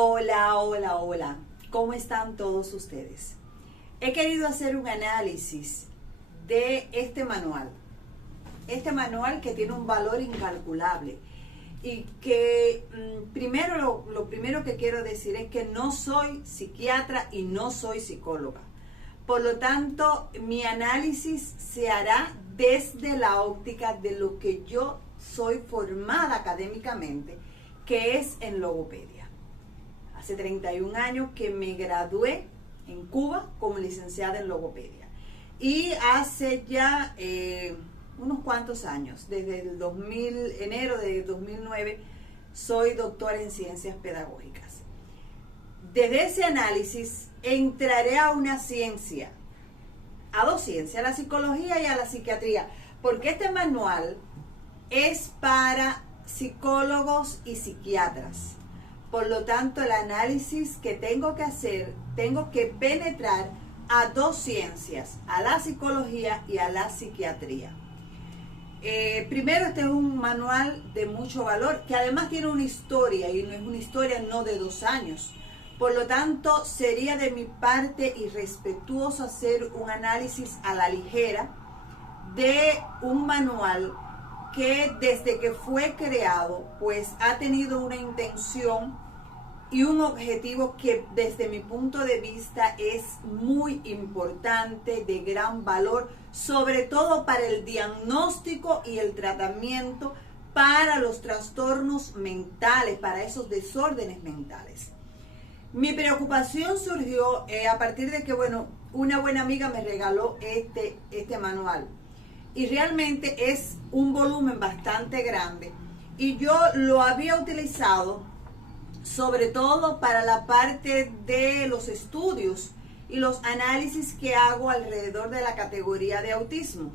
Hola, hola, hola. ¿Cómo están todos ustedes? He querido hacer un análisis de este manual. Este manual que tiene un valor incalculable. Y que primero lo primero que quiero decir es que no soy psiquiatra y no soy psicóloga. Por lo tanto, mi análisis se hará desde la óptica de lo que yo soy formada académicamente, que es en logopedia. Hace 31 años que me gradué en Cuba como licenciada en logopedia. Y hace ya unos cuantos años, desde el enero de 2009, soy doctora en ciencias pedagógicas. Desde ese análisis entraré a una ciencia, a dos ciencias, a la psicología y a la psiquiatría, porque este manual es para psicólogos y psiquiatras. Por lo tanto, el análisis que tengo que hacer, tengo que penetrar a dos ciencias, a la psicología y a la psiquiatría. Primero, este es un manual de mucho valor, que además tiene una historia, y no es una historia no de 2 años. Por lo tanto, sería de mi parte irrespetuoso hacer un análisis a la ligera de un manual que desde que fue creado, pues ha tenido una intención y un objetivo que desde mi punto de vista es muy importante, de gran valor, sobre todo para el diagnóstico y el tratamiento para los trastornos mentales, para esos desórdenes mentales. Mi preocupación surgió a partir de que, una buena amiga me regaló este manual. Y realmente es un volumen bastante grande. Y yo lo había utilizado sobre todo para la parte de los estudios y los análisis que hago alrededor de la categoría de autismo.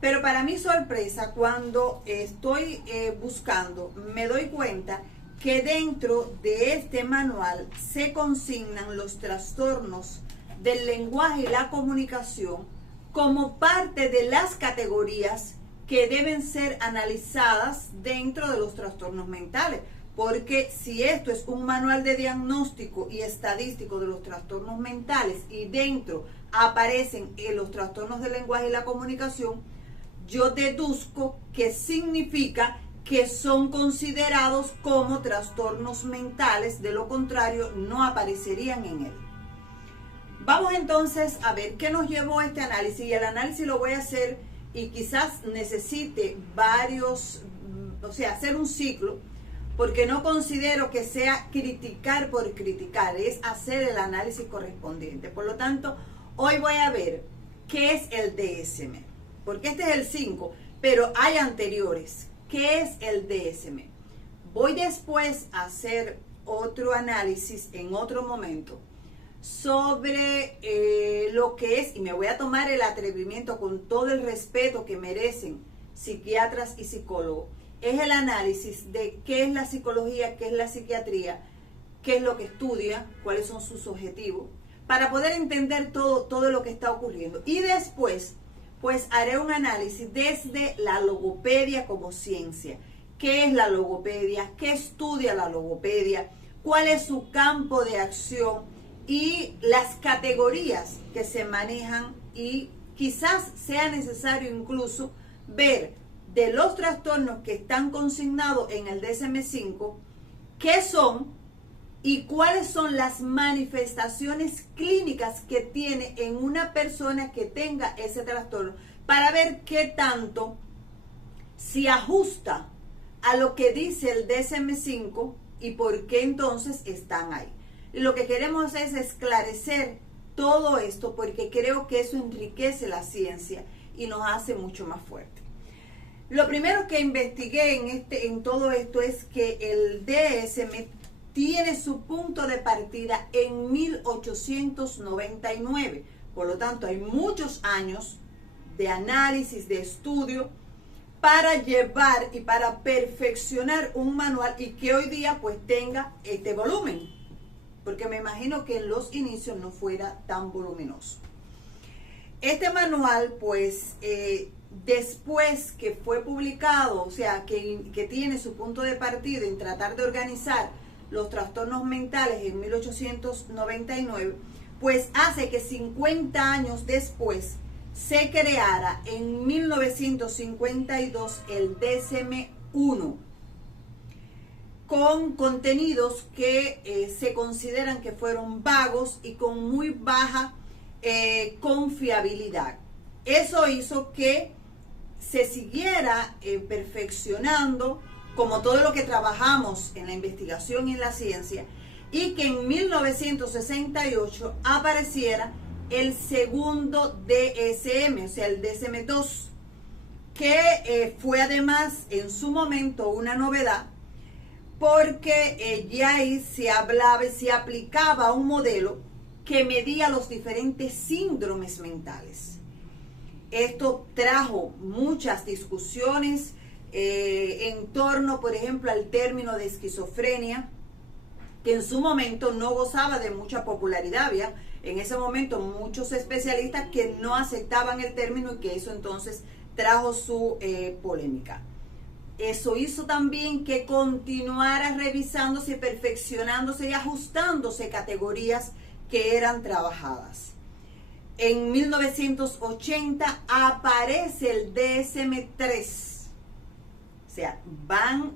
Pero para mi sorpresa, cuando estoy buscando, me doy cuenta que dentro de este manual se consignan los trastornos del lenguaje y la comunicación como parte de las categorías que deben ser analizadas dentro de los trastornos mentales. Porque si esto es un manual de diagnóstico y estadístico de los trastornos mentales y dentro aparecen los trastornos del lenguaje y la comunicación, yo deduzco que significa que son considerados como trastornos mentales, de lo contrario no aparecerían en él. Vamos entonces a ver qué nos llevó a este análisis, y el análisis lo voy a hacer y quizás necesite hacer un ciclo, porque no considero que sea criticar por criticar, es hacer el análisis correspondiente. Por lo tanto, hoy voy a ver qué es el DSM, porque este es el 5, pero hay anteriores. ¿Qué es el DSM? Voy después a hacer otro análisis en otro momento sobre lo que es, y me voy a tomar el atrevimiento con todo el respeto que merecen psiquiatras y psicólogos, es el análisis de qué es la psicología, qué es la psiquiatría, qué es lo que estudia, cuáles son sus objetivos, para poder entender todo lo que está ocurriendo. Y después, pues haré un análisis desde la logopedia como ciencia. ¿Qué es la logopedia? ¿Qué estudia la logopedia? ¿Cuál es su campo de acción? Y las categorías que se manejan, y quizás sea necesario incluso ver de los trastornos que están consignados en el DSM-5, qué son y cuáles son las manifestaciones clínicas que tiene en una persona que tenga ese trastorno, para ver qué tanto se ajusta a lo que dice el DSM-5 y por qué entonces están ahí. Y lo que queremos es esclarecer todo esto, porque creo que eso enriquece la ciencia y nos hace mucho más fuerte. Lo primero que investigué en todo esto es que el DSM tiene su punto de partida en 1899. Por lo tanto, hay muchos años de análisis, de estudio, para llevar y para perfeccionar un manual, y que hoy día pues tenga este volumen. Porque me imagino que en los inicios no fuera tan voluminoso. Este manual, pues, después que fue publicado, o sea, que tiene su punto de partida en tratar de organizar los trastornos mentales en 1899, pues hace que 50 años después se creara en 1952 el DSM-1, con contenidos que se consideran que fueron vagos y con muy baja confiabilidad. Eso hizo que se siguiera perfeccionando, como todo lo que trabajamos en la investigación y en la ciencia, y que en 1968 apareciera el segundo DSM, o sea, el DSM-2, que fue además en su momento una novedad, porque ya ahí se hablaba y se aplicaba un modelo que medía los diferentes síndromes mentales. Esto trajo muchas discusiones en torno, por ejemplo, al término de esquizofrenia, que en su momento no gozaba de mucha popularidad. Había en ese momento muchos especialistas que no aceptaban el término y que eso entonces trajo su polémica. Eso hizo también que continuara revisándose, perfeccionándose y ajustándose categorías que eran trabajadas. En 1980 aparece el DSM-3. O sea, van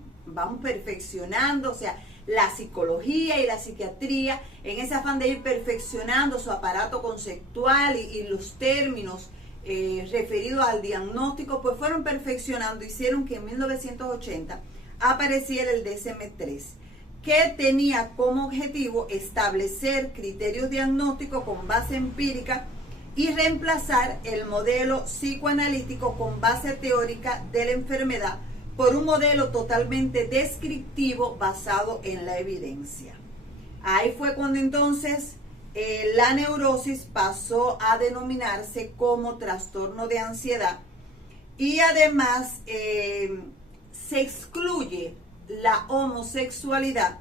perfeccionando, o sea, la psicología y la psiquiatría, en ese afán de ir perfeccionando su aparato conceptual y los términos referidos al diagnóstico, pues fueron perfeccionando, hicieron que en 1980 apareciera el DSM-3, que tenía como objetivo establecer criterios diagnósticos con base empírica y reemplazar el modelo psicoanalítico con base teórica de la enfermedad por un modelo totalmente descriptivo basado en la evidencia. Ahí fue cuando entonces la neurosis pasó a denominarse como trastorno de ansiedad, y además se excluye la homosexualidad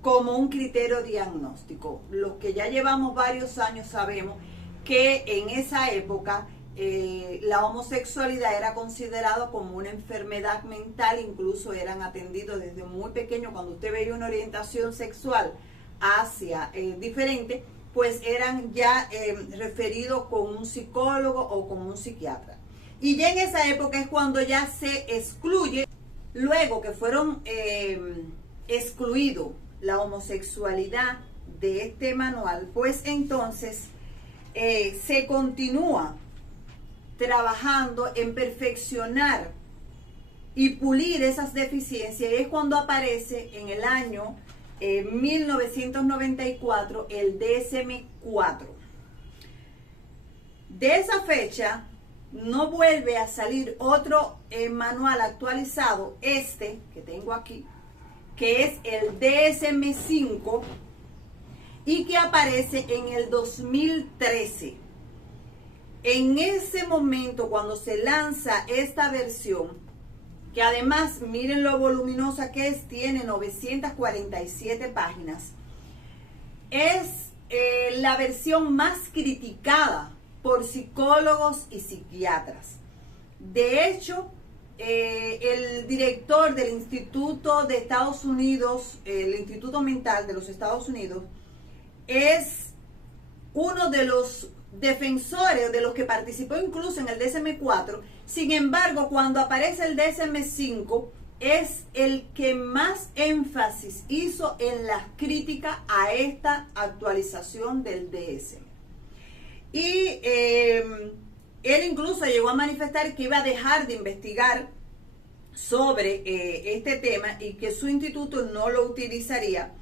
como un criterio diagnóstico. Los que ya llevamos varios años sabemos que en esa época la homosexualidad era considerado como una enfermedad mental, incluso eran atendidos desde muy pequeño. Cuando usted veía una orientación sexual hacia diferente, pues eran ya referidos con un psicólogo o con un psiquiatra. Y ya en esa época es cuando ya se excluye, luego que fueron excluido la homosexualidad de este manual, pues entonces se continúa trabajando en perfeccionar y pulir esas deficiencias, y es cuando aparece en el año 1994 el DSM-4. De esa fecha no vuelve a salir otro manual actualizado, este que tengo aquí, que es el DSM-5, y que aparece en el 2013. En ese momento, cuando se lanza esta versión, que además miren lo voluminosa que es, tiene 947 páginas, es la versión más criticada por psicólogos y psiquiatras. De hecho, el director del Instituto de Estados Unidos, el Instituto Mental de los Estados Unidos, es uno de los defensores, de los que participó incluso en el DSM-4. Sin embargo, cuando aparece el DSM-5, es el que más énfasis hizo en la crítica a esta actualización del DSM. Y él incluso llegó a manifestar que iba a dejar de investigar sobre este tema y que su instituto no lo utilizaría,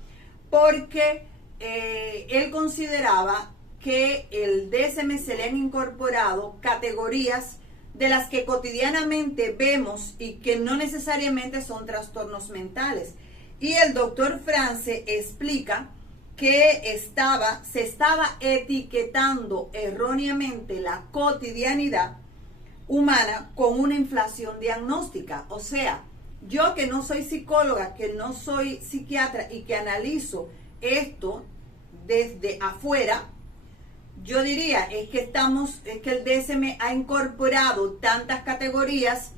porque él consideraba que el DSM se le han incorporado categorías de las que cotidianamente vemos y que no necesariamente son trastornos mentales. Y el doctor France explica que se estaba etiquetando erróneamente la cotidianidad humana con una inflación diagnóstica. O sea, yo que no soy psicóloga, que no soy psiquiatra y que analizo esto desde afuera, yo diría es que el DSM ha incorporado tantas categorías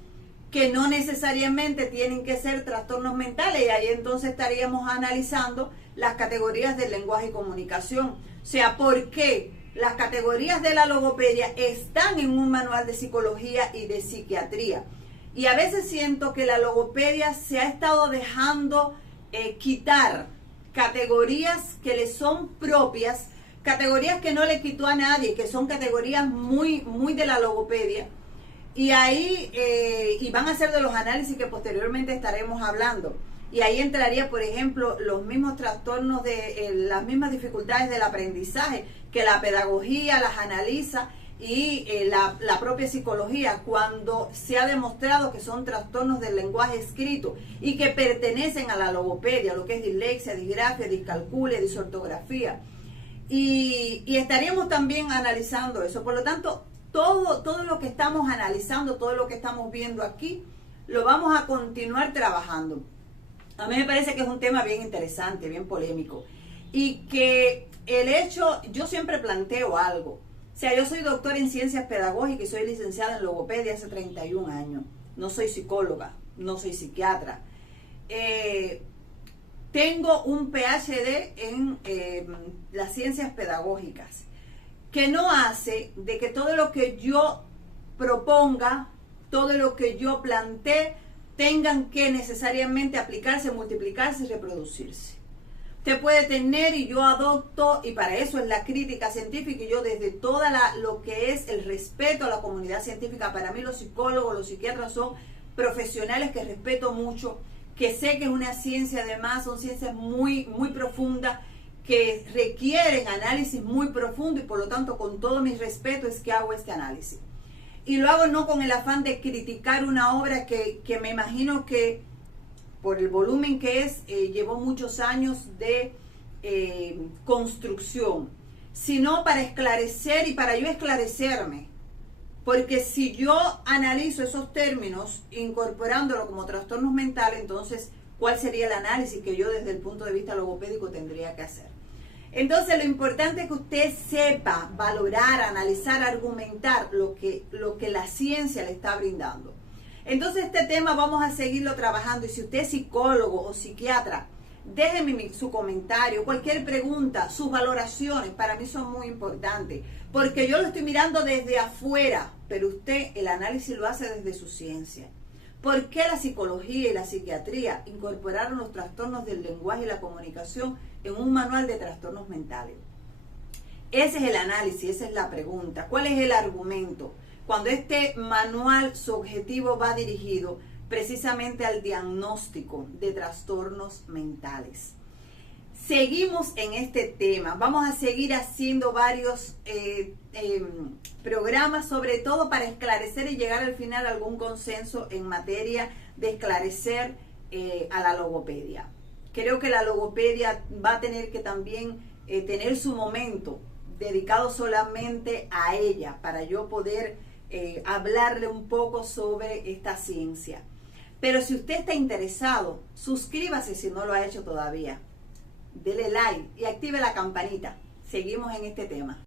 que no necesariamente tienen que ser trastornos mentales, y ahí entonces estaríamos analizando las categorías del lenguaje y comunicación. O sea, ¿por qué las categorías de la logopedia están en un manual de psicología y de psiquiatría? Y a veces siento que la logopedia se ha estado dejando quitar categorías que le son propias, categorías que no le quitó a nadie, que son categorías muy de la logopedia. Y ahí, y van a ser de los análisis que posteriormente estaremos hablando. Y ahí entraría, por ejemplo, los mismos trastornos de las mismas dificultades del aprendizaje, que la pedagogía las analiza, y la propia psicología, cuando se ha demostrado que son trastornos del lenguaje escrito y que pertenecen a la logopedia, lo que es dislexia, disgrafia, discalculia, disortografía. Y estaríamos también analizando eso. Por lo tanto, todo lo que estamos analizando, todo lo que estamos viendo aquí, lo vamos a continuar trabajando. A mí me parece que es un tema bien interesante, bien polémico. Y que el hecho, yo siempre planteo algo. O sea, yo soy doctora en ciencias pedagógicas y soy licenciada en logopedia hace 31 años. No soy psicóloga, no soy psiquiatra. Tengo un PhD en las ciencias pedagógicas, que no hace de que todo lo que yo proponga, todo lo que yo plantee, tengan que necesariamente aplicarse, multiplicarse y reproducirse. Usted puede tener, y yo adopto, y para eso es la crítica científica, y yo desde toda lo que es el respeto a la comunidad científica, para mí los psicólogos, los psiquiatras son profesionales que respeto mucho, que sé que es una ciencia, además son ciencias muy profundas, que requieren análisis muy profundo, y por lo tanto con todo mi respeto es que hago este análisis. Y lo hago no con el afán de criticar una obra que me imagino que por el volumen que es, llevó muchos años de construcción, sino para esclarecer y para yo esclarecerme. Porque si yo analizo esos términos, incorporándolo como trastornos mentales, entonces, ¿cuál sería el análisis que yo desde el punto de vista logopédico tendría que hacer? Entonces, lo importante es que usted sepa valorar, analizar, argumentar lo que la ciencia le está brindando. Entonces, este tema vamos a seguirlo trabajando, y si usted es psicólogo o psiquiatra, déjenme su comentario, cualquier pregunta, sus valoraciones, para mí son muy importantes, porque yo lo estoy mirando desde afuera, pero usted el análisis lo hace desde su ciencia. ¿Por qué la psicología y la psiquiatría incorporaron los trastornos del lenguaje y la comunicación en un manual de trastornos mentales? Ese es el análisis, esa es la pregunta. ¿Cuál es el argumento? Cuando este manual, su objetivo va dirigido precisamente al diagnóstico de trastornos mentales. Seguimos en este tema, vamos a seguir haciendo varios programas, sobre todo para esclarecer y llegar al final a algún consenso en materia de esclarecer a la logopedia. Creo que la logopedia va a tener que también tener su momento dedicado solamente a ella, para yo poder hablarle un poco sobre esta ciencia. Pero si usted está interesado, suscríbase si no lo ha hecho todavía. Dele like y active la campanita. Seguimos en este tema.